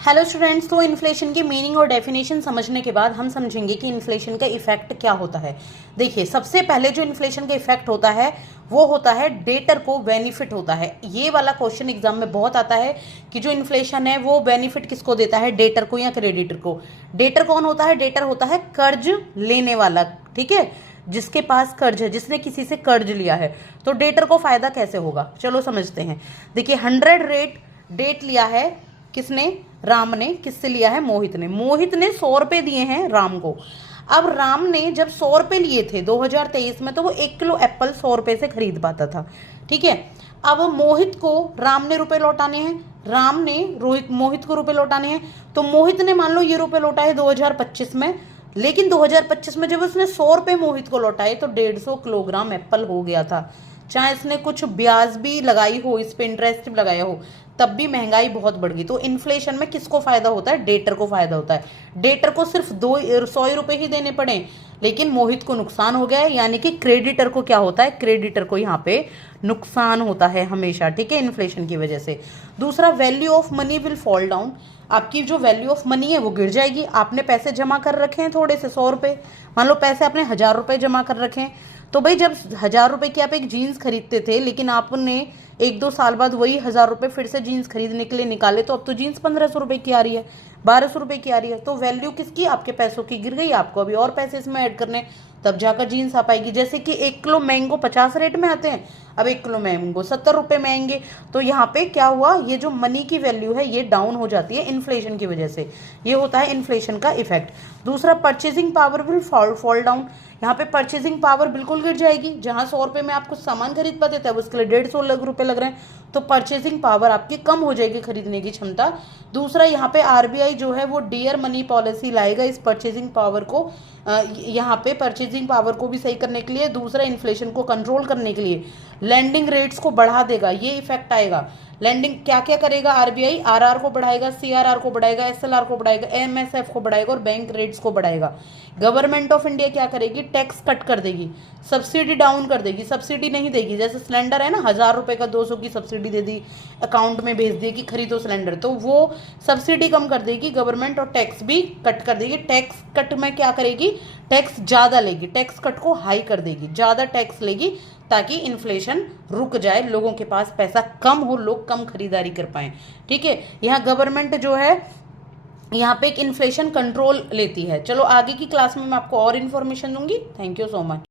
Hello students, तो inflation की meaning और डेफिनेशन समझने के बाद हम समझेंगे कि इन्फ्लेशन का इफेक्ट क्या होता है। देखिए, सबसे पहले जो इन्फ्लेशन का इफेक्ट होता है वो होता है डेटर को बेनिफिट होता है। ये वाला क्वेश्चन एग्जाम में बहुत आता है कि जो इन्फ्लेशन है वो बेनिफिट किसको देता है, डेटर को या क्रेडिटर को। डेटर कौन होता है? डेटर होता है कर्ज लेने वाला, ठीक है, जिसके पास कर्ज है, जिसने किसी से कर्ज लिया है। तो डेटर को फायदा कैसे होगा, चलो समझते हैं। देखिए, 100 रेट डेट लिया है किसने? राम ने। किससे लिया है? मोहित ने। मोहित ने 100 रुपए दिए हैं राम को। अब राम ने जब 100 रुपए लिए थे 2023 में, तो वो 1 किलो एप्पल 100 रुपए से खरीद पाता था, ठीक है। अब मोहित को राम ने रुपए लौटाने हैं, राम ने मोहित को रुपए लौटाने हैं। तो मोहित ने मान लो ये रुपए लौटाए 2025 में, लेकिन 2025 में जब उसने 100 रुपए मोहित को लौटाए तो 150 किलोग्राम एप्पल हो गया था। चाहे इसने कुछ ब्याज भी लगाई हो, इस पे इंटरेस्ट भी लगाया हो, तब भी महंगाई बहुत बढ़ गई। तो इन्फ्लेशन में किसको फायदा होता है? डेटर को फायदा होता है। डेटर को सिर्फ 100 रुपए ही देने पड़े, लेकिन मोहित को नुकसान हो गया है, यानी कि क्रेडिटर को क्या होता है? क्रेडिटर को यहाँ पे नुकसान होता है हमेशा, ठीक है, इन्फ्लेशन की वजह से। दूसरा, value of money will fall down. आपकी जो वैल्यू ऑफ मनी है वो गिर जाएगी। आपने पैसे जमा कर रखे हैं थोड़े से, 100 रुपए, मान लो पैसे आपने 1000 रुपए जमा कर रखे हैं। तो भाई, जब 1000 रुपए की आप एक जीन्स खरीदते थे, लेकिन आपने 1-2 साल बाद वही 1000 रुपए फिर से जीन्स खरीदने के लिए निकाले, तो अब तो जीन्स 1500 रुपए की आ रही है, 1200 रुपए की आ रही है। तो वैल्यू किसकी? आपके पैसों की गिर गई। आपको अभी और पैसे इसमें ऐड करने, तब जाकर जीन्स आ पाएगी। जैसे कि 1 किलो मैंगो 50 रेट में आते हैं, अब 1 किलो मैंगो 70 रुपए में आएंगे। तो यहाँ पे क्या हुआ? ये जो मनी की वैल्यू है ये डाउन हो जाती है इन्फ्लेशन की वजह से। ये होता है इन्फ्लेशन का इफेक्ट। दूसरा, purchasing power will fall down. यहाँ पे परचेजिंग पावर बिल्कुल गिर जाएगी। जहां 100 रुपए में आप कुछ सामान खरीद पाते थे, अब उसके लिए 150 रुपए लग रहे हैं। तो परचेजिंग पावर आपकी कम हो जाएगी, खरीदने की क्षमता। दूसरा, यहाँ पे आरबीआई जो है वो डियर मनी पॉलिसी लाएगा इस परचेजिंग पावर को, यहाँ पे परचेजिंग पावर को भी सही करने के लिए। दूसरा, इन्फ्लेशन को कंट्रोल करने के लिए लैंडिंग रेट्स को बढ़ा देगा, ये इफेक्ट आएगा। लैंडिंग क्या क्या करेगा? आरबीआई आरआर को बढ़ाएगा, सीआरआर को बढ़ाएगा, एसएलआर को बढ़ाएगा, एमएसएफ को बढ़ाएगा और बैंक रेट्स को बढ़ाएगा। गवर्नमेंट ऑफ इंडिया क्या करेगी? टैक्स कट कर देगी, सब्सिडी डाउन कर देगी, सब्सिडी नहीं देगी। जैसे सिलेंडर है ना, 1000 रुपए का 200 की सब्सिडी दे दी, अकाउंट में भेज दी कि खरीदो सिलेंडर, तो वो सब्सिडी कम कर देगी गवर्नमेंट और टैक्स भी कट कर देगी। टैक्स कट में क्या करेगी? टैक्स ज्यादा लेगी, टैक्स कट को हाई कर देगी, ज्यादा टैक्स लेगी ताकि इन्फ्लेशन रुक जाए, लोगों के पास पैसा कम हो, लोग कम खरीदारी कर पाए, ठीक है। यहाँ गवर्नमेंट जो है यहाँ पे एक इन्फ्लेशन कंट्रोल लेती है। चलो आगे की क्लास में मैं आपको और इन्फॉर्मेशन दूंगी। Thank you so much.